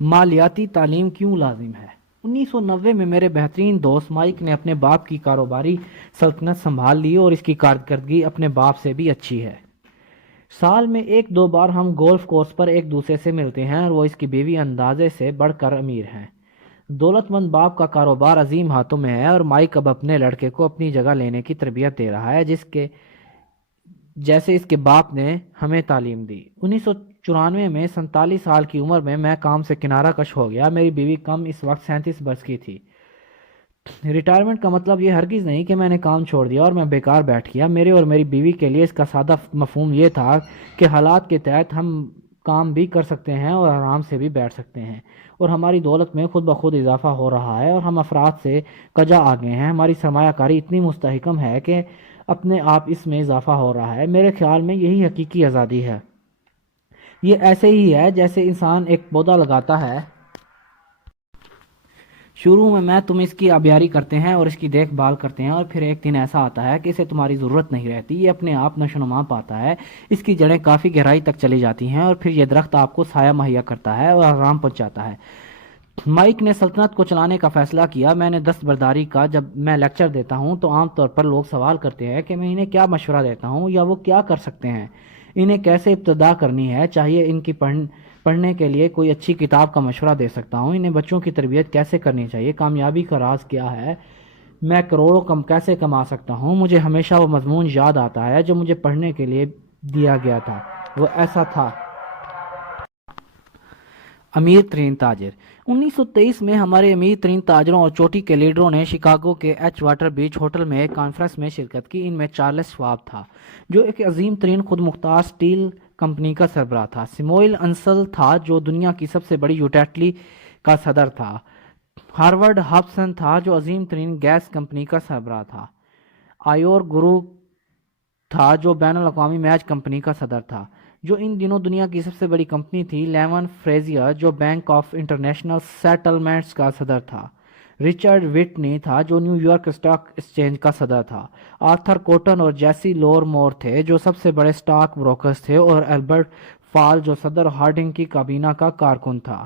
مالیاتی تعلیم کیوں لازم ہے؟ 1990 میں میرے بہترین دوست مائک نے اپنے باپ کی کاروباری سلطنت سنبھال لی اور اس کی کارکردگی اپنے باپ سے بھی اچھی ہے۔ سال میں ایک دو بار ہم گولف کورس پر ایک دوسرے سے ملتے ہیں اور وہ اس کی بیوی اندازے سے بڑھ کر امیر ہیں۔ دولت مند باپ کا کاروبار عظیم ہاتھوں میں ہے اور مائک اب اپنے لڑکے کو اپنی جگہ لینے کی تربیت دے رہا ہے جیسے اس کے باپ نے ہمیں تعلیم دی۔ 1994 میں 47 سال کی عمر میں کام سے کنارہ کش ہو گیا۔ میری بیوی کم اس وقت 37 برس کی تھی۔ ریٹائرمنٹ کا مطلب یہ ہرگز نہیں کہ میں نے کام چھوڑ دیا اور میں بیکار بیٹھ گیا۔ میرے اور میری بیوی کے لیے اس کا سادہ مفہوم یہ تھا کہ حالات کے تحت ہم کام بھی کر سکتے ہیں اور آرام سے بھی بیٹھ سکتے ہیں، اور ہماری دولت میں خود بخود اضافہ ہو رہا ہے اور ہم افراد سے کجا آگے ہیں۔ ہماری سرمایہ کاری اتنی مستحکم ہے کہ اپنے آپ اس میں اضافہ ہو رہا ہے۔ میرے خیال میں یہی حقیقی آزادی ہے۔ یہ ایسے ہی ہے جیسے انسان ایک پودا لگاتا ہے۔ شروع میں تم اس کی آبیاری کرتے ہیں اور اس کی دیکھ بھال کرتے ہیں، اور پھر ایک دن ایسا آتا ہے کہ اسے تمہاری ضرورت نہیں رہتی، یہ اپنے آپ نشو و نما پاتا ہے، اس کی جڑیں کافی گہرائی تک چلی جاتی ہیں، اور پھر یہ درخت آپ کو سایہ مہیا کرتا ہے اور آرام پہنچاتا ہے۔ مائک نے سلطنت کو چلانے کا فیصلہ کیا۔ میں نے دستبرداری کا جب میں لیکچر دیتا ہوں تو عام طور پر لوگ سوال کرتے ہیں کہ میں انہیں کیا مشورہ دیتا ہوں یا وہ کیا کر سکتے ہیں، انہیں کیسے ابتدا کرنی ہے، چاہیے ان کی پڑھنے کے لیے کوئی اچھی کتاب کا مشورہ دے سکتا ہوں، انہیں بچوں کی تربیت کیسے کرنی چاہیے، کامیابی کا راز کیا ہے، میں کروڑوں کیسے کما سکتا ہوں۔ مجھے ہمیشہ وہ مضمون یاد آتا ہے جو مجھے پڑھنے کے لیے دیا گیا تھا۔ وہ ایسا تھا: امیر ترین تاجر۔ 1923 میں ہمارے امیر ترین تاجروں اور چوٹی کے لیڈروں نے شکاگو کے ایچ واٹر بیچ ہوٹل میں ایک کانفرنس میں شرکت کی۔ ان میں چارلس شواب تھا، جو ایک عظیم ترین خود مختار سٹیل کمپنی کا سربراہ تھا۔ سیموئل انسل تھا، جو دنیا کی سب سے بڑی یوٹیلیٹی کا صدر تھا۔ ہارورڈ ہابسن تھا، جو عظیم ترین گیس کمپنی کا سربراہ تھا۔ آیور گرو تھا، جو بین الاقوامی میچ کمپنی کا صدر تھا، جو ان دنوں دنیا کی سب سے بڑی کمپنی تھی۔ لیون فریزیر، جو بینک آف انٹرنیشنل سیٹلمنٹس کا صدر تھا۔ رچرڈ وٹنی تھا، جو نیو یارک اسٹاک ایکسچینج کا صدر تھا۔ آرتھر کوٹن اور جیسی لور مور تھے، جو سب سے بڑے اسٹاک بروکرز تھے، اور البرٹ فال، جو صدر ہارڈنگ کی کابینہ کا کارکن تھا۔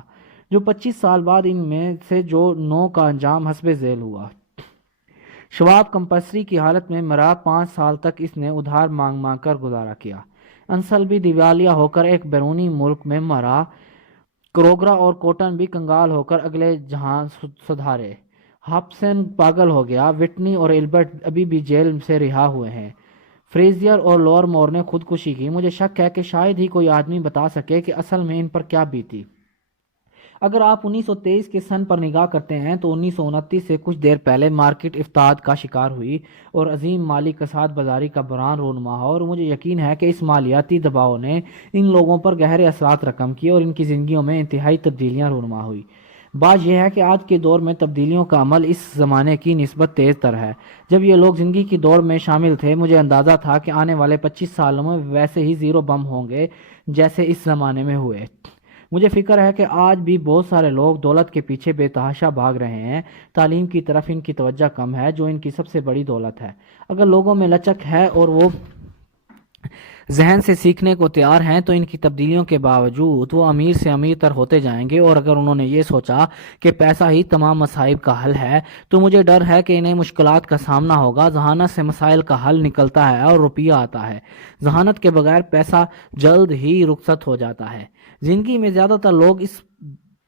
جو 25 سال بعد ان میں سے جو 9 کا انجام حسب ذیل ہوا۔ شواب کمپلسری کی حالت میں مرا، 5 سال تک اس نے ادھار مانگ مانگ کر گزارا کیا۔ انسل بھی دیوالیہ ہو کر ایک بیرونی ملک میں مرا۔ کروگرا اور کوٹن بھی کنگال ہو کر اگلے جہاں سدھارے۔ ہابسن پاگل ہو گیا۔ وٹنی اور البرٹ ابھی بھی جیل سے رہا ہوئے ہیں۔ فریزیر اور لور مور نے خودکشی کی۔ مجھے شک ہے کہ شاید ہی کوئی آدمی بتا سکے کہ اصل میں ان پر کیا بیتی۔ اگر آپ 1923 کے سن پر نگاہ کرتے ہیں تو 1929 سے کچھ دیر پہلے مارکیٹ افتاد کا شکار ہوئی اور عظیم مالی کساد بازاری کا بحران رونما ہوا، اور مجھے یقین ہے کہ اس مالیاتی دباؤ نے ان لوگوں پر گہرے اثرات رقم کیے اور ان کی زندگیوں میں انتہائی تبدیلیاں رونما ہوئی۔ بات یہ ہے کہ آج کے دور میں تبدیلیوں کا عمل اس زمانے کی نسبت تیز تر ہے۔ جب یہ لوگ زندگی کی دوڑ میں شامل تھے، مجھے اندازہ تھا کہ آنے والے 25 سالوں میں ویسے ہی زیرو بم ہوں گے جیسے اس زمانے میں ہوئے۔ مجھے فکر ہے کہ آج بھی بہت سارے لوگ دولت کے پیچھے بے تحاشا بھاگ رہے ہیں۔ تعلیم کی طرف ان کی توجہ کم ہے، جو ان کی سب سے بڑی دولت ہے۔ اگر لوگوں میں لچک ہے اور وہ ذہن سے سیکھنے کو تیار ہیں تو ان کی تبدیلیوں کے باوجود وہ امیر سے امیر تر ہوتے جائیں گے، اور اگر انہوں نے یہ سوچا کہ پیسہ ہی تمام مصائب کا حل ہے تو مجھے ڈر ہے کہ انہیں مشکلات کا سامنا ہوگا۔ ذہانت سے مسائل کا حل نکلتا ہے اور روپیہ آتا ہے، ذہانت کے بغیر پیسہ جلد ہی رخصت ہو جاتا ہے۔ زندگی میں زیادہ تر لوگ اس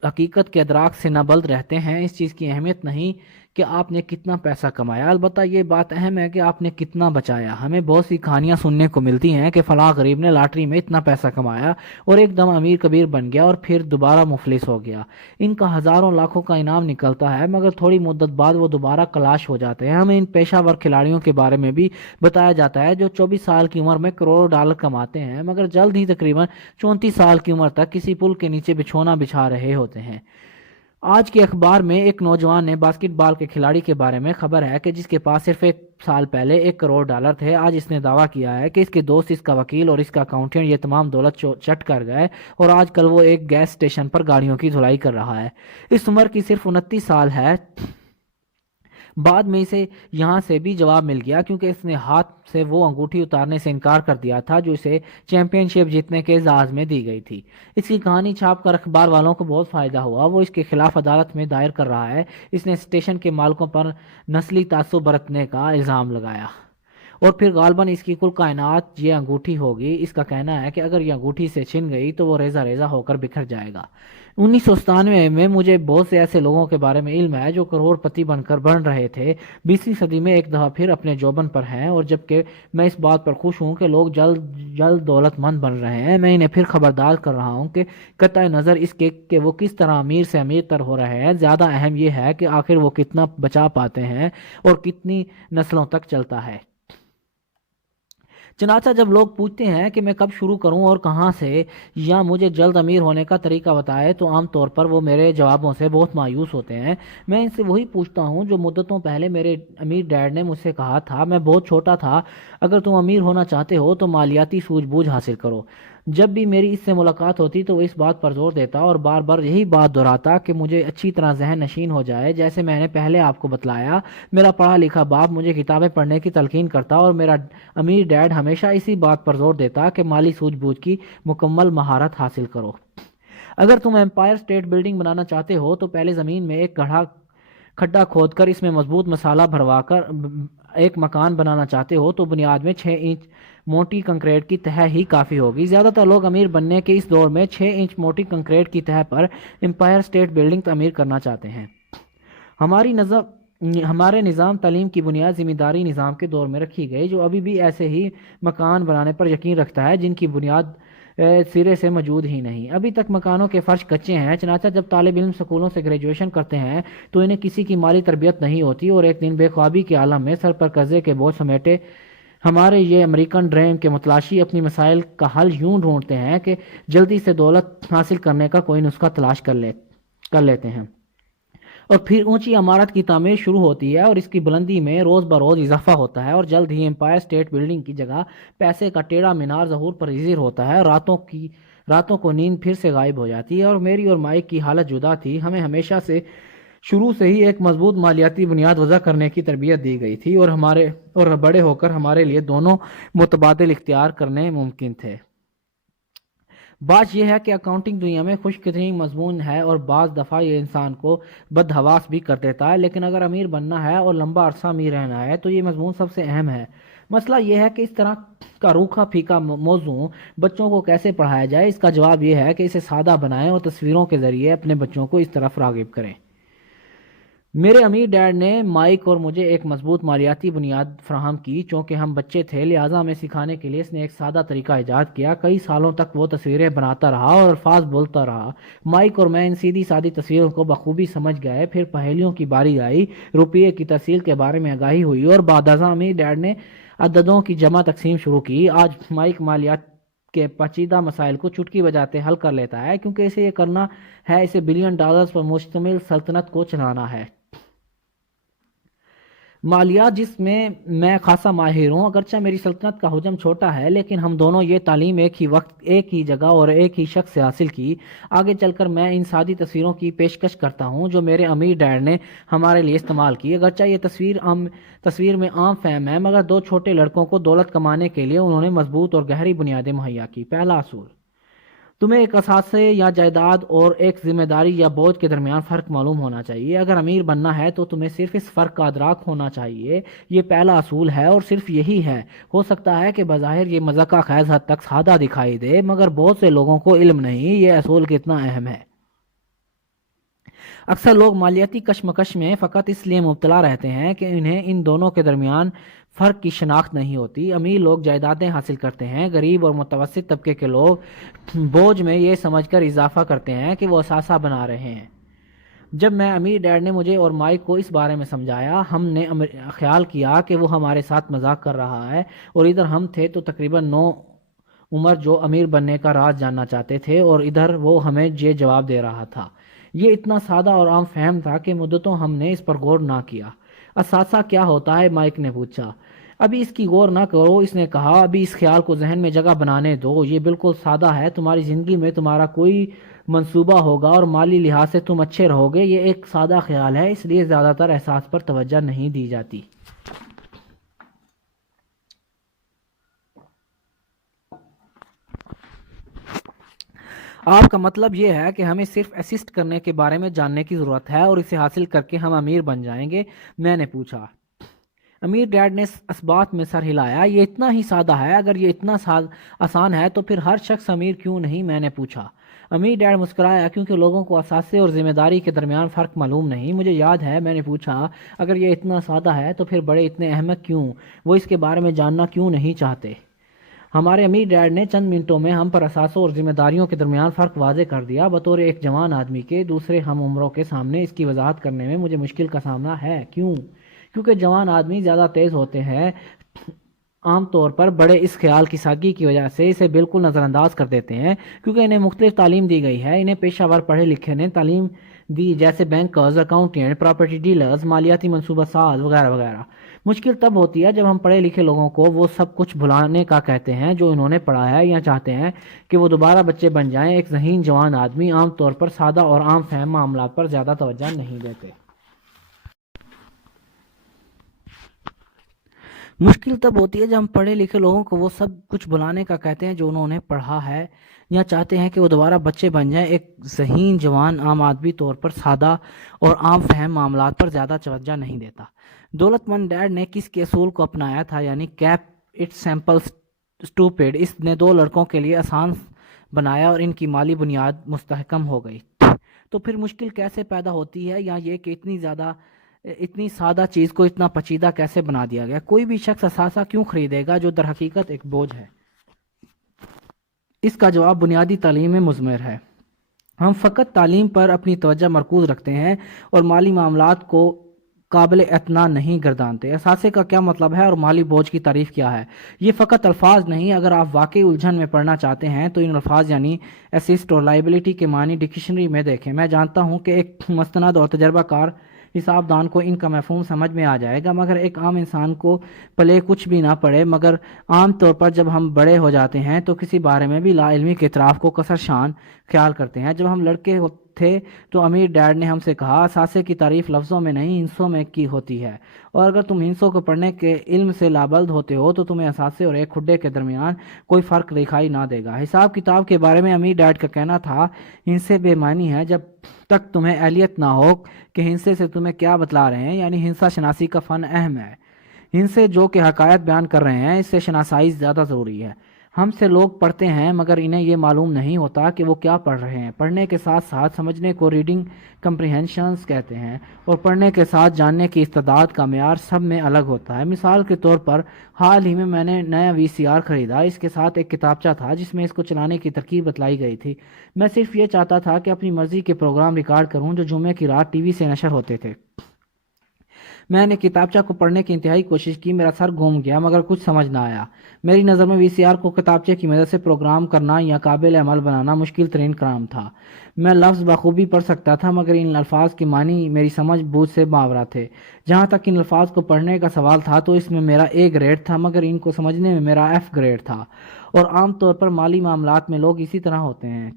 حقیقت کے ادراک سے نابلد رہتے ہیں۔ اس چیز کی اہمیت نہیں کہ آپ نے کتنا پیسہ کمایا، البتہ یہ بات اہم ہے کہ آپ نے کتنا بچایا۔ ہمیں بہت سی کہانیاں سننے کو ملتی ہیں کہ فلاں غریب نے لاٹری میں اتنا پیسہ کمایا اور ایک دم امیر کبیر بن گیا اور پھر دوبارہ مفلس ہو گیا۔ ان کا ہزاروں لاکھوں کا انعام نکلتا ہے، مگر تھوڑی مدت بعد وہ دوبارہ کلاش ہو جاتے ہیں۔ ہمیں ان پیشہ ور کھلاڑیوں کے بارے میں بھی بتایا جاتا ہے جو 24 سال کی عمر میں کروڑوں ڈالر کماتے ہیں، مگر جلد ہی تقریباً 34 سال کی عمر تک کسی پل کے نیچے بچھونا بچھا رہے ہوتے ہیں۔ آج کے اخبار میں ایک نوجوان نے باسکٹ بال کے کھلاڑی کے بارے میں خبر ہے کہ جس کے پاس صرف 1 سال پہلے 1 کروڑ ڈالر تھے۔ آج اس نے دعویٰ کیا ہے کہ اس کے دوست، اس کا وکیل اور اس کا اکاؤنٹنٹ یہ تمام دولت چٹ کر گئے، اور آج کل وہ ایک گیس اسٹیشن پر گاڑیوں کی دھلائی کر رہا ہے۔ اس عمر کی صرف 29 سال ہے۔ بعد میں اسے یہاں سے بھی جواب مل گیا کیونکہ اس نے ہاتھ سے وہ انگوٹھی اتارنے سے انکار کر دیا تھا جو اسے چیمپئن شپ جیتنے کے اعزاز میں دی گئی تھی۔ اس کی کہانی چھاپ کر اخبار والوں کو بہت فائدہ ہوا۔ وہ اس کے خلاف عدالت میں دائر کر رہا ہے۔ اس نے اسٹیشن کے مالکوں پر نسلی تعصب برتنے کا الزام لگایا اور پھر غالباً اس کی کل کائنات یہ انگوٹھی ہوگی۔ اس کا کہنا ہے کہ اگر یہ انگوٹھی سے چھن گئی تو وہ ریزہ ریزہ ہو کر بکھر جائے گا۔ 1997 میں مجھے بہت سے ایسے لوگوں کے بارے میں علم ہے جو کروڑ پتی بن رہے تھے، 20ویں صدی میں ایک دفعہ پھر اپنے جوبن پر ہیں، اور جبکہ میں اس بات پر خوش ہوں کہ لوگ جلد دولت مند بن رہے ہیں، میں انہیں پھر خبردار کر رہا ہوں کہ قطع نظر اس کے کہ وہ کس طرح امیر سے امیر تر ہو رہے ہیں، زیادہ اہم یہ ہے کہ آخر وہ کتنا بچا پاتے ہیں اور کتنی نسلوں تک چلتا ہے۔ چنانچہ جب لوگ پوچھتے ہیں کہ میں کب شروع کروں اور کہاں سے، یا مجھے جلد امیر ہونے کا طریقہ بتائے، تو عام طور پر وہ میرے جوابوں سے بہت مایوس ہوتے ہیں۔ میں ان سے وہی پوچھتا ہوں جو مدتوں پہلے میرے امیر ڈیڈ نے مجھ سے کہا تھا۔ میں بہت چھوٹا تھا۔ اگر تم امیر ہونا چاہتے ہو تو مالیاتی سوجھ بوجھ حاصل کرو۔ جب بھی میری اس سے ملاقات ہوتی تو وہ اس بات پر زور دیتا اور بار بار یہی بات دہراتا کہ مجھے اچھی طرح ذہن نشین ہو جائے۔ جیسے میں نے پہلے آپ کو بتلایا، میرا پڑھا لکھا باپ مجھے کتابیں پڑھنے کی تلقین کرتا اور میرا امیر ڈیڈ ہمیشہ اسی بات پر زور دیتا کہ مالی سوجھ بوجھ کی مکمل مہارت حاصل کرو۔ اگر تم امپائر اسٹیٹ بلڈنگ بنانا چاہتے ہو تو پہلے زمین میں ایک کھڈا کھود کر اس میں مضبوط مسالہ بھروا کر ایک مکان بنانا چاہتے ہو تو بنیاد میں 6 انچ موٹی کنکریٹ کی تہہ ہی کافی ہوگی۔ زیادہ تر لوگ امیر بننے کے اس دور میں 6 انچ موٹی کنکریٹ کی تہہ پر امپائر اسٹیٹ بلڈنگ تعمیر کرنا چاہتے ہیں۔ ہمارے نظام تعلیم کی بنیاد ذمہ داری نظام کے دور میں رکھی گئی، جو ابھی بھی ایسے ہی مکان بنانے پر یقین رکھتا ہے جن کی بنیاد سرے سے موجود ہی نہیں۔ ابھی تک مکانوں کے فرش کچے ہیں۔ چنانچہ جب طالب علم سکولوں سے گریجویشن کرتے ہیں تو انہیں کسی کی مالی تربیت نہیں ہوتی اور ایک دن بے خوابی کے عالم میں سر پر قرضے کے بوجھ سمیٹے ہمارے یہ امریکن ڈریم کے متلاشی اپنی مسائل کا حل یوں ڈھونڈتے ہیں کہ جلدی سے دولت حاصل کرنے کا کوئی نسخہ تلاش کر لیتے ہیں، اور پھر اونچی عمارت کی تعمیر شروع ہوتی ہے اور اس کی بلندی میں روز بروز اضافہ ہوتا ہے، اور جلد ہی امپائر اسٹیٹ بلڈنگ کی جگہ پیسے کا ٹیڑھا مینار ظہور پذیر ہوتا ہے۔ راتوں کو نیند پھر سے غائب ہو جاتی ہے، اور میری اور مائک کی حالت جدا تھی۔ ہمیں ہمیشہ سے شروع سے ہی ایک مضبوط مالیاتی بنیاد وضع کرنے کی تربیت دی گئی تھی، اور بڑے ہو کر ہمارے لیے دونوں متبادل اختیار کرنے ممکن تھے۔ بات یہ ہے کہ اکاؤنٹنگ دنیا میں خوش ترین مضمون ہے اور بعض دفعہ یہ انسان کو بدحواس بھی کر دیتا ہے، لیکن اگر امیر بننا ہے اور لمبا عرصہ امیر رہنا ہے تو یہ مضمون سب سے اہم ہے۔ مسئلہ یہ ہے کہ اس طرح کا روکھا پھیکا موضوع بچوں کو کیسے پڑھایا جائے۔ اس کا جواب یہ ہے کہ اسے سادہ بنائیں اور تصویروں کے ذریعے اپنے بچوں کو اس طرف راغب کریں۔ میرے امیر ڈیڈ نے مائک اور مجھے ایک مضبوط مالیاتی بنیاد فراہم کی۔ چونکہ ہم بچے تھے لہٰذا ہمیں سکھانے کے لیے اس نے ایک سادہ طریقہ ایجاد کیا۔ کئی سالوں تک وہ تصویریں بناتا رہا اور الفاظ بولتا رہا۔ مائک اور میں ان سیدھی سادی تصویروں کو بخوبی سمجھ گئے۔ پھر پہیلیوں کی باری آئی، روپیے کی ترسیل کے بارے میں آگاہی ہوئی اور بعد ازاں امیر ڈیڈ نے عددوں کی جمع تقسیم شروع کی۔ آج مائک مالیات کے پیچیدہ مسائل کو چٹکی بجاتے حل کر لیتا ہے، کیونکہ اسے یہ کرنا ہے، اسے بلین ڈالرز پر مشتمل سلطنت کو چلانا ہے۔ مالیات جس میں خاصا ماہر ہوں، اگرچہ میری سلطنت کا حجم چھوٹا ہے، لیکن ہم دونوں یہ تعلیم ایک ہی وقت، ایک ہی جگہ اور ایک ہی شخص سے حاصل کی۔ آگے چل کر میں ان سادی تصویروں کی پیشکش کرتا ہوں جو میرے امیر ڈیڈ نے ہمارے لیے استعمال کی۔ اگرچہ یہ تصویر میں عام فہم ہے، مگر 2 چھوٹے لڑکوں کو دولت کمانے کے لیے انہوں نے مضبوط اور گہری بنیادیں مہیا کی۔ پہلا اصول: تمہیں ایک اثاثے یا جائیداد اور ایک ذمہ داری یا بوجھ کے درمیان فرق معلوم ہونا چاہیے۔ اگر امیر بننا ہے تو تمہیں صرف اس فرق کا ادراک ہونا چاہیے۔ یہ پہلا اصول ہے اور صرف یہی ہے۔ ہو سکتا ہے کہ بظاہر یہ مذاق خیز حد تک سادہ دکھائی دے، مگر بہت سے لوگوں کو علم نہیں یہ اصول کتنا اہم ہے۔ اکثر لوگ مالیاتی کشمکش میں فقط اس لیے مبتلا رہتے ہیں کہ انہیں ان دونوں کے درمیان فرق کی شناخت نہیں ہوتی۔ امیر لوگ جائیدادیں حاصل کرتے ہیں، غریب اور متوسط طبقے کے لوگ بوجھ میں یہ سمجھ کر اضافہ کرتے ہیں کہ وہ اثاثہ بنا رہے ہیں۔ جب میں امیر ڈیڈ نے مجھے اور مائک کو اس بارے میں سمجھایا، ہم نے خیال کیا کہ وہ ہمارے ساتھ مذاق کر رہا ہے، اور ادھر ہم تھے تو تقریباً 9 عمر جو امیر بننے کا راز جاننا چاہتے تھے، اور ادھر وہ ہمیں یہ جواب دے رہا تھا۔ یہ اتنا سادہ اور عام فہم تھا کہ مدتوں ہم نے اس پر غور نہ کیا۔ اثاثہ کیا ہوتا ہے؟ مائک نے پوچھا۔ ابھی اس کی غور نہ کرو، اس نے کہا، ابھی اس خیال کو ذہن میں جگہ بنانے دو۔ یہ بالکل سادہ ہے، تمہاری زندگی میں تمہارا کوئی منصوبہ ہوگا اور مالی لحاظ سے تم اچھے رہو گے، یہ ایک سادہ خیال ہے، اس لیے زیادہ تر احساس پر توجہ نہیں دی جاتی۔ آپ کا مطلب یہ ہے کہ ہمیں صرف اسسٹ کرنے کے بارے میں جاننے کی ضرورت ہے اور اسے حاصل کر کے ہم امیر بن جائیں گے؟ میں نے پوچھا۔ امیر ڈیڈ نے اسبات میں سر ہلایا۔ یہ اتنا ہی سادہ ہے، اگر یہ اتنا آسان ہے تو پھر ہر شخص امیر کیوں نہیں؟ میں نے پوچھا۔ امیر ڈیڈ مسکرایا، کیونکہ لوگوں کو اثاثے اور ذمہ داری کے درمیان فرق معلوم نہیں۔ مجھے یاد ہے میں نے پوچھا، اگر یہ اتنا سادہ ہے تو پھر بڑے اتنے احمق کیوں؟ وہ اس کے بارے میں جاننا کیوں نہیں چاہتے؟ ہمارے امیر ڈیڈ نے چند منٹوں میں ہم پر اثاثوں اور ذمہ داریوں کے درمیان فرق واضح کر دیا۔ بطور ایک جوان آدمی کے دوسرے ہم عمروں کے سامنے اس کی وضاحت کرنے میں مجھے مشکل کا سامنا ہے۔ کیوں؟ کیونکہ جوان آدمی زیادہ تیز ہوتے ہیں، عام طور پر بڑے اس خیال کی سادگی کی وجہ سے اسے بالکل نظر انداز کر دیتے ہیں، کیونکہ انہیں مختلف تعلیم دی گئی ہے، انہیں پیشہ ور پڑھے لکھے نے تعلیم دی، جیسے بینکرز، اکاؤنٹنٹ، پراپرٹی ڈیلرز، مالیاتی منصوبہ ساز وغیرہ وغیرہ۔ مشکل تب ہوتی ہے جب ہم پڑھے لکھے لوگوں کو وہ سب کچھ بھلانے کا کہتے ہیں جو انہوں نے پڑھا ہے، یا چاہتے ہیں کہ وہ دوبارہ بچے بن جائیں۔ ایک ذہین جوان آدمی عام طور پر سادہ اور عام فہم معاملات پر زیادہ توجہ نہیں دیتے۔ مشکل تب ہوتی ہے جب ہم پڑھے لکھے لوگوں کو وہ سب کچھ بھلانے کا کہتے ہیں جو انہوں نے پڑھا ہے، یا چاہتے ہیں کہ وہ دوبارہ بچے بن جائیں۔ ایک ذہین جوان عام آدمی طور پر سادہ اور عام فہم معاملات پر زیادہ توجہ نہیں دیتا۔ دولت مند ڈیڈ نے کس کے اصول کو اپنایا تھا، یعنی کیپ اٹ سمپل اسٹوپڈ؟ اس نے دو لڑکوں کے لیے آسان بنایا اور ان کی مالی بنیاد مستحکم ہو گئی۔ تو پھر مشکل کیسے پیدا ہوتی ہے، یا یہ کہ اتنی سادہ چیز کو اتنا پیچیدہ کیسے بنا دیا گیا؟ کوئی بھی شخص اثاثہ کیوں خریدے گا جو در حقیقت ایک بوجھ ہے؟ اس کا جواب بنیادی تعلیم میں مضمر ہے۔ ہم فقط تعلیم پر اپنی توجہ مرکوز رکھتے ہیں اور مالی معاملات کو قابل اعتنا نہیں گردانتے۔ اثاثے کا کیا مطلب ہے اور مالی بوجھ کی تعریف کیا ہے؟ یہ فقط الفاظ نہیں۔ اگر آپ واقعی الجھن میں پڑھنا چاہتے ہیں تو ان الفاظ یعنی اسسٹ اور لائبلٹی کے معنی ڈکشنری میں دیکھیں۔ میں جانتا ہوں کہ ایک مستند اور تجربہ کار حساب دان کو ان کا مفہوم سمجھ میں آ جائے گا، مگر ایک عام انسان کو پلے کچھ بھی نہ پڑے۔ مگر عام طور پر جب ہم بڑے ہو جاتے ہیں تو کسی بارے میں بھی لا علمی کے اعتراف کو کثر شان خیال کرتے ہیں۔ جب ہم لڑکے تھے تو امیر ڈیڈ نے ہم سے کہا، اثاثے کی تعریف لفظوں میں نہیں ہندسوں میں کی ہوتی ہے، اور اگر تم ہندسوں کو پڑھنے کے علم سے لابلد ہوتے ہو تو تمہیں اثاثے اور ایک کھڈے کے درمیان کوئی فرق دکھائی نہ دے گا۔ حساب کتاب کے بارے میں امیر ڈیڈ کا کہنا تھا، ہندسے بے معنی ہے جب تک تمہیں اہلیت نہ ہو کہ ہندسے سے تمہیں کیا بتلا رہے ہیں، یعنی ہندسہ شناسی کا فن اہم ہے۔ ہندسے جو کہ حقائق بیان کر رہے ہیں، اس سے شناسائی زیادہ ضروری ہے۔ ہم سے لوگ پڑھتے ہیں مگر انہیں یہ معلوم نہیں ہوتا کہ وہ کیا پڑھ رہے ہیں۔ پڑھنے کے ساتھ ساتھ سمجھنے کو ریڈنگ کمپریہنشنز کہتے ہیں، اور پڑھنے کے ساتھ جاننے کی استعداد کا معیار سب میں الگ ہوتا ہے۔ مثال کے طور پر حال ہی میں نے نیا VCR خریدا۔ اس کے ساتھ ایک کتابچہ تھا جس میں اس کو چلانے کی ترکیب بتلائی گئی تھی۔ میں صرف یہ چاہتا تھا کہ اپنی مرضی کے پروگرام ریکارڈ کروں جو جمعے کی رات TV سے نشر ہوتے تھے۔ میں نے کتابچہ کو پڑھنے کی انتہائی کوشش کی، میرا سر گھوم گیا مگر کچھ سمجھ نہ آیا۔ میری نظر میں VCR کو کتابچے کی مدد سے پروگرام کرنا یا قابل عمل بنانا مشکل ترین کام تھا۔ میں لفظ بخوبی پڑھ سکتا تھا مگر ان الفاظ کے معنی میری سمجھ بوجھ سے ماورا تھے۔ جہاں تک ان الفاظ کو پڑھنے کا سوال تھا تو اس میں میرا A گریڈ تھا، مگر ان کو سمجھنے میں میرا F گریڈ تھا۔ اور عام طور پر مالی معاملات میں لوگ اسی طرح ہوتے ہیں۔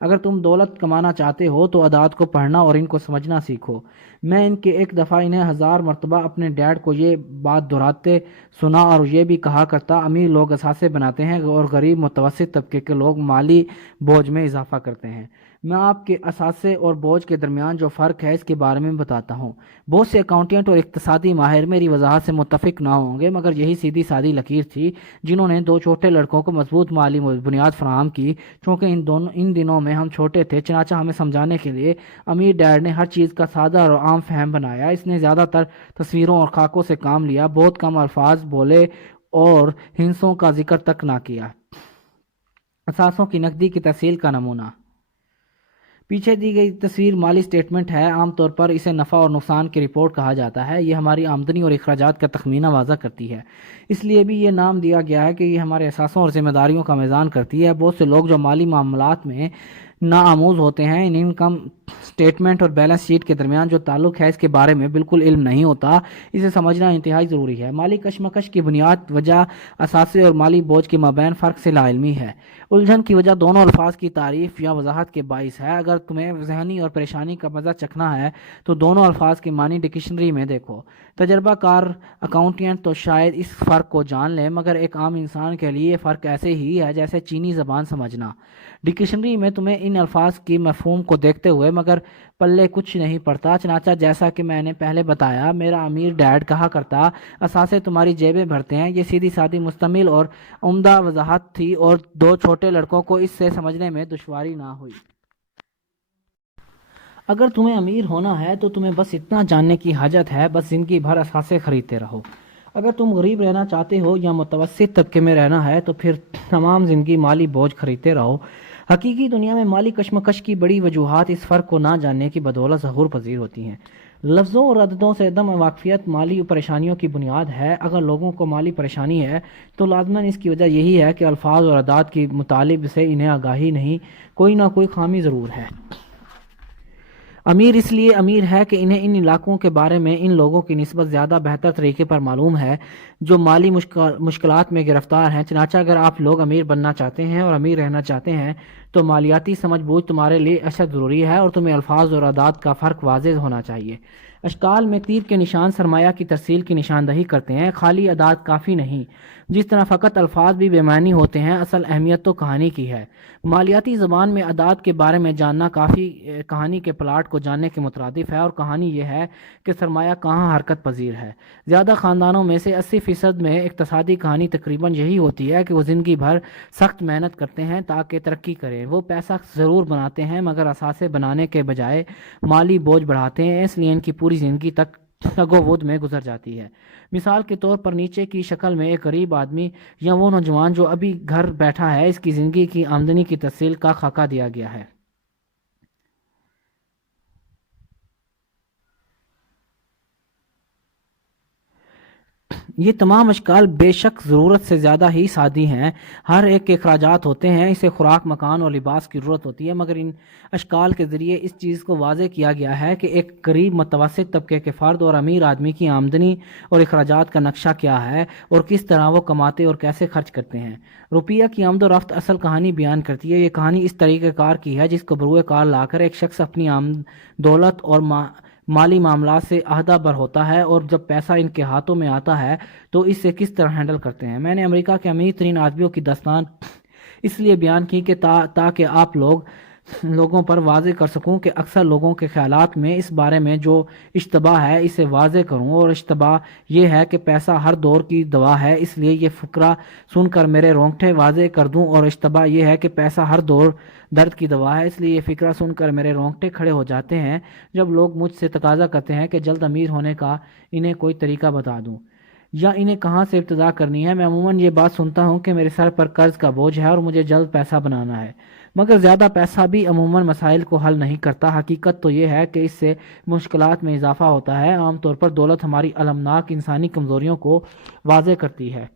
اگر تم دولت کمانا چاہتے ہو تو اعداد کو پڑھنا اور ان کو سمجھنا سیکھو۔ میں ان کے ایک دفعہ انہیں 1000 مرتبہ اپنے ڈیڈ کو یہ بات دہراتے سنا، اور یہ بھی کہا کرتا، امیر لوگ اثاثے بناتے ہیں اور غریب متوسط طبقے کے لوگ مالی بوجھ میں اضافہ کرتے ہیں۔ میں آپ کے اثاثے اور بوجھ کے درمیان جو فرق ہے اس کے بارے میں بتاتا ہوں۔ بہت سے اکاؤنٹنٹ اور اقتصادی ماہر میری وضاحت سے متفق نہ ہوں گے، مگر یہی سیدھی سادی لکیر تھی جنہوں نے دو چھوٹے لڑکوں کو مضبوط مالی بنیاد فراہم کی۔ چونکہ ان دنوں میں ہم چھوٹے تھے، چنانچہ ہمیں سمجھانے کے لیے امیر ڈیڈ نے ہر چیز کا سادہ اور عام فہم بنایا۔ اس نے زیادہ تر تصویروں اور خاکوں سے کام لیا، بہت کم الفاظ بولے اور ہندسوں کا ذکر تک نہ کیا۔ اثاثوں کی نقدی کی تحصیل کا نمونہ۔ پیچھے دی گئی تصویر مالی سٹیٹمنٹ ہے۔ عام طور پر اسے نفع اور نقصان کی رپورٹ کہا جاتا ہے۔ یہ ہماری آمدنی اور اخراجات کا تخمینہ واضح کرتی ہے۔ اس لیے بھی یہ نام دیا گیا ہے کہ یہ ہمارے اثاثوں اور ذمہ داریوں کا میزان کرتی ہے۔ بہت سے لوگ جو مالی معاملات میں ناآموز ہوتے ہیں، ان انکم سٹیٹمنٹ اور بیلنس شیٹ کے درمیان جو تعلق ہے اس کے بارے میں بالکل علم نہیں ہوتا۔ اسے سمجھنا انتہائی ضروری ہے۔ مالی کشمکش کی بنیاد وجہ اثاثے اور مالی بوجھ کے مابین فرق سے لا علمی ہے، الجھن کی وجہ دونوں الفاظ کی تعریف یا وضاحت کے باعث ہے۔ اگر تمہیں ذہنی اور پریشانی کا مزہ چکھنا ہے تو دونوں الفاظ کے معنی ڈکشنری میں دیکھو۔ تجربہ کار اکاؤنٹنٹ تو شاید اس فرق کو جان لے، مگر ایک عام انسان کے لیے یہ فرق ایسے ہی ہے جیسے چینی زبان سمجھنا۔ ڈکشنری میں تمہیں ان الفاظ کی مفہوم کو دیکھتے ہوئے مگر پلے کچھ نہیں پڑتا۔ چنانچہ جیسا کہ میں نے پہلے بتایا، میرا امیر ڈیڈ کہا کرتا، اثاثے تمہاری جیبیں بھرتے ہیں، یہ سیدھی سادی مشتمل اور عمدہ وضاحت تھی اور دو چھوٹے لڑکوں کو اس سے سمجھنے میں دشواری نہ ہوئی۔ اگر تمہیں امیر ہونا ہے تو تمہیں بس اتنا جاننے کی حاجت ہے، بس زندگی بھر اثاثے خریدتے رہو۔ اگر تم غریب رہنا چاہتے ہو یا متوسط طبقے میں رہنا ہے تو پھر تمام زندگی مالی بوجھ خریدتے رہو۔ حقیقی دنیا میں مالی کشمکش کی بڑی وجوہات اس فرق کو نہ جاننے کی بدولت ظہور پذیر ہوتی ہیں۔ لفظوں اور عددوں سے عدم واقفیت مالی پریشانیوں کی بنیاد ہے۔ اگر لوگوں کو مالی پریشانی ہے تو لازماً اس کی وجہ یہی ہے کہ الفاظ اور اعداد کی مطالب سے انہیں آگاہی نہیں، کوئی نہ کوئی خامی ضرور ہے۔ امیر اس لیے امیر ہے کہ انہیں ان علاقوں کے بارے میں ان لوگوں کی نسبت زیادہ بہتر طریقے پر معلوم ہے جو مالی مشکلات میں گرفتار ہیں۔ چنانچہ اگر آپ لوگ امیر بننا چاہتے ہیں اور امیر رہنا چاہتے ہیں تو مالیاتی سمجھ بوجھ تمہارے لیے اشد ضروری ہے اور تمہیں الفاظ اور اعداد کا فرق واضح ہونا چاہیے۔ اشکال میں تیر کے نشان سرمایہ کی ترسیل کی نشاندہی کرتے ہیں، خالی اعداد کافی نہیں۔ جس طرح فقط الفاظ بھی بے معنی ہوتے ہیں، اصل اہمیت تو کہانی کی ہے۔ مالیاتی زبان میں اعداد کے بارے میں جاننا کافی کہانی کے پلاٹ کو جاننے کے مترادف ہے، اور کہانی یہ ہے کہ سرمایہ کہاں حرکت پذیر ہے۔ زیادہ خاندانوں میں سے 80% میں اقتصادی کہانی تقریباً یہی ہوتی ہے کہ وہ زندگی بھر سخت محنت کرتے ہیں تاکہ ترقی کریں۔ وہ پیسہ ضرور بناتے ہیں مگر اثاثے بنانے کے بجائے مالی بوجھ بڑھاتے ہیں، اس لیے ان کی پوری زندگی تک تگ و ود میں گزر جاتی ہے۔ مثال کے طور پر نیچے کی شکل میں ایک غریب آدمی یا وہ نوجوان جو ابھی گھر بیٹھا ہے، اس کی زندگی کی آمدنی کی تفصیل کا خاکہ دیا گیا ہے۔ یہ تمام اشکال بے شک ضرورت سے زیادہ ہی سادی ہیں۔ ہر ایک کے اخراجات ہوتے ہیں، اسے خوراک، مکان اور لباس کی ضرورت ہوتی ہے، مگر ان اشکال کے ذریعے اس چیز کو واضح کیا گیا ہے کہ ایک غریب متوسط طبقے کے فرد اور امیر آدمی کی آمدنی اور اخراجات کا نقشہ کیا ہے اور کس طرح وہ کماتے اور کیسے خرچ کرتے ہیں۔ روپیہ کی آمد و رفت اصل کہانی بیان کرتی ہے۔ یہ کہانی اس طریقہ کار کی ہے جس کو بروئے کار لا کر ایک شخص اپنی آمد، دولت اور مالی معاملات سے عہدہ بر ہوتا ہے، اور جب پیسہ ان کے ہاتھوں میں آتا ہے تو اس سے کس طرح ہینڈل کرتے ہیں۔ میں نے امریکہ کے امیر ترین آدمیوں کی داستان اس لیے بیان کی کہ تاکہ آپ لوگوں پر واضح کر سکوں کہ اکثر لوگوں کے خیالات میں اس بارے میں جو اشتباہ ہے اسے واضح کروں۔ اور اشتباہ یہ ہے کہ پیسہ ہر دور کی دوا ہے، اس لیے یہ فقرہ سن کر میرے رونگٹے واضح کر دوں، اور اشتباہ یہ ہے کہ پیسہ ہر دور درد کی دوا ہے، اس لیے یہ فقرہ سن کر میرے رونگٹے کھڑے ہو جاتے ہیں جب لوگ مجھ سے تقاضا کرتے ہیں کہ جلد امیر ہونے کا انہیں کوئی طریقہ بتا دوں یا انہیں کہاں سے ابتدا کرنی ہے۔ میں عموماً یہ بات سنتا ہوں کہ میرے سر پر قرض کا بوجھ ہے اور مجھے جلد پیسہ بنانا ہے، مگر زیادہ پیسہ بھی عموماً مسائل کو حل نہیں کرتا۔ حقیقت تو یہ ہے کہ اس سے مشکلات میں اضافہ ہوتا ہے۔ عام طور پر دولت ہماری المناک انسانی کمزوریوں کو واضح کرتی ہے،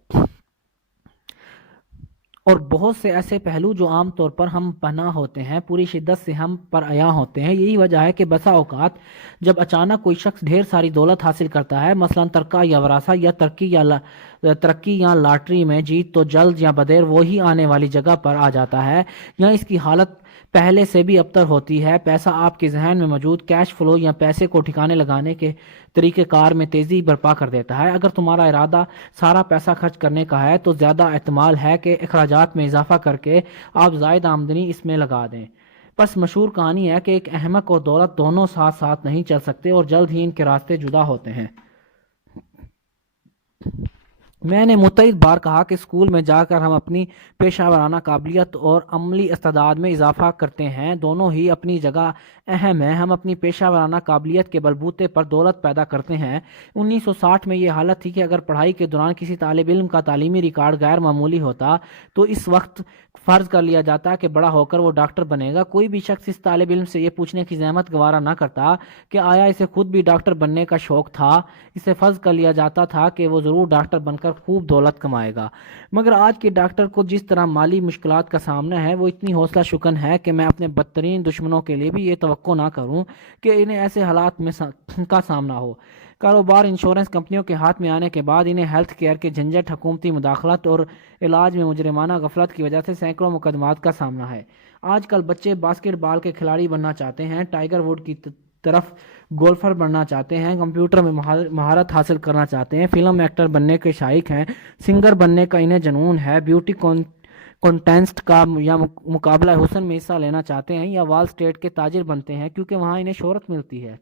اور بہت سے ایسے پہلو جو عام طور پر ہم پناہ ہوتے ہیں پوری شدت سے ہم پر عیاں ہوتے ہیں۔ یہی وجہ ہے کہ بسا اوقات جب اچانک کوئی شخص ڈھیر ساری دولت حاصل کرتا ہے، مثلاً ترکہ یا وراثہ یا ترقی یا لاٹری میں جیت، تو جلد یا بدیر وہی آنے والی جگہ پر آ جاتا ہے، یا اس کی حالت پہلے سے بھی ابتر ہوتی ہے۔ پیسہ آپ کے ذہن میں موجود کیش فلو یا پیسے کو ٹھکانے لگانے کے طریقہ کار میں تیزی برپا کر دیتا ہے۔ اگر تمہارا ارادہ سارا پیسہ خرچ کرنے کا ہے تو زیادہ احتمال ہے کہ اخراجات میں اضافہ کر کے آپ زائد آمدنی اس میں لگا دیں۔ بس مشہور کہانی ہے کہ ایک احمق اور دولت دونوں ساتھ ساتھ نہیں چل سکتے اور جلد ہی ان کے راستے جدا ہوتے ہیں۔ میں نے متعدد بار کہا کہ اسکول میں جا کر ہم اپنی پیشہ ورانہ قابلیت اور عملی استعداد میں اضافہ کرتے ہیں، دونوں ہی اپنی جگہ اہم ہیں۔ ہم اپنی پیشہ ورانہ قابلیت کے بلبوتے پر دولت پیدا کرتے ہیں۔ 1960 میں یہ حالت تھی کہ اگر پڑھائی کے دوران کسی طالب علم کا تعلیمی ریکارڈ غیر معمولی ہوتا تو اس وقت فرض کر لیا جاتا کہ بڑا ہو کر وہ ڈاکٹر بنے گا۔ کوئی بھی شخص اس طالب علم سے یہ پوچھنے کی زحمت گوارا نہ کرتا کہ آیا اسے خود بھی ڈاکٹر بننے کا شوق تھا، اسے فرض کر لیا جاتا تھا کہ وہ ضرور ڈاکٹر بن کر خوب دولت کمائے گا۔ مگر آج کے ڈاکٹر کو جس طرح مالی مشکلات کا سامنا ہے وہ اتنی حوصلہ شکن ہے کہ میں اپنے بدترین دشمنوں کے لیے بھی یہ توقع نہ کروں کہ انہیں ایسے حالات میں کا سامنا ہو۔ کاروبار انشورنس کمپنیوں کے ہاتھ میں آنے کے بعد انہیں ہیلتھ کیئر کے جھنجھٹ، حکومتی مداخلت اور علاج میں مجرمانہ غفلت کی وجہ سے سینکڑوں مقدمات کا سامنا ہے۔ آج کل بچے باسکٹ بال کے کھلاڑی بننا چاہتے ہیں، ٹائیگر ووڈ کی طرف گولفر بننا چاہتے ہیں، کمپیوٹر میں مہارت حاصل کرنا چاہتے ہیں، فلم ایکٹر بننے کے شائق ہیں، سنگر بننے کا انہیں جنون ہے، بیوٹی کنٹیسٹ کا یا مقابلہ حسن میں حصہ لینا چاہتے ہیں، یا وال سٹریٹ کے تاجر بنتے ہیں کیونکہ وہاں انہیں شہرت ملتی ہے،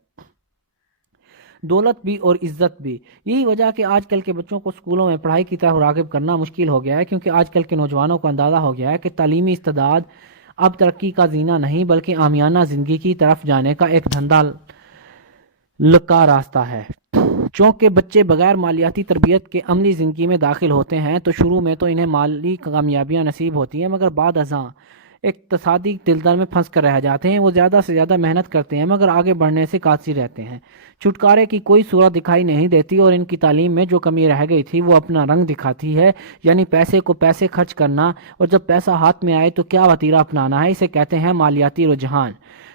دولت بھی اور عزت بھی۔ یہی وجہ کہ آج کل کے بچوں کو اسکولوں میں پڑھائی کی طرف راغب کرنا مشکل ہو گیا ہے، کیونکہ آج کل کے نوجوانوں کو اندازہ ہو گیا ہے کہ تعلیمی استعداد اب ترقی کا زینہ نہیں بلکہ عامیانہ زندگی کی طرف جانے کا ایک دھندہ لکا راستہ ہے۔ چونکہ بچے بغیر مالیاتی تربیت کے عملی زندگی میں داخل ہوتے ہیں تو شروع میں تو انہیں مالی کامیابیاں نصیب ہوتی ہیں، مگر بعد ازاں اقتصادی دلدل میں پھنس کر رہ جاتے ہیں۔ وہ زیادہ سے زیادہ محنت کرتے ہیں مگر آگے بڑھنے سے قاصر رہتے ہیں، چھٹکارے کی کوئی صورت دکھائی نہیں دیتی، اور ان کی تعلیم میں جو کمی رہ گئی تھی وہ اپنا رنگ دکھاتی ہے، یعنی پیسے کو پیسے خرچ کرنا، اور جب پیسہ ہاتھ میں آئے تو کیا وتیرہ اپنانا ہے، اسے کہتے ہیں مالیاتی رجحان،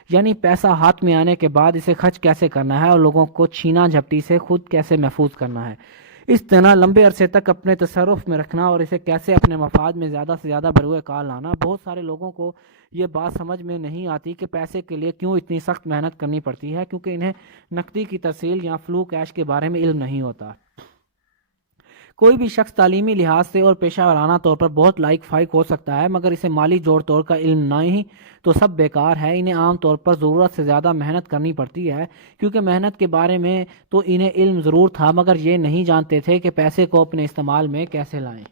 یعنی پیسہ ہاتھ میں آنے کے بعد اسے خرچ کیسے کرنا ہے اور لوگوں کو چھینا جھپٹی سے خود کیسے محفوظ کرنا ہے، اس طرح لمبے عرصے تک اپنے تصرف میں رکھنا اور اسے کیسے اپنے مفاد میں زیادہ سے زیادہ بروئے کار لانا۔ بہت سارے لوگوں کو یہ بات سمجھ میں نہیں آتی کہ پیسے کے لیے کیوں اتنی سخت محنت کرنی پڑتی ہے، کیونکہ انہیں نقدی کی ترسیل یا فلو کیش کے بارے میں علم نہیں ہوتا۔ کوئی بھی شخص تعلیمی لحاظ سے اور پیشہ ورانہ طور پر بہت لائق فائق ہو سکتا ہے، مگر اسے مالی جوڑ توڑ کا علم نہیں تو سب بیکار ہے۔ انہیں عام طور پر ضرورت سے زیادہ محنت کرنی پڑتی ہے، کیونکہ محنت کے بارے میں تو انہیں علم ضرور تھا مگر یہ نہیں جانتے تھے کہ پیسے کو اپنے استعمال میں کیسے لائیں۔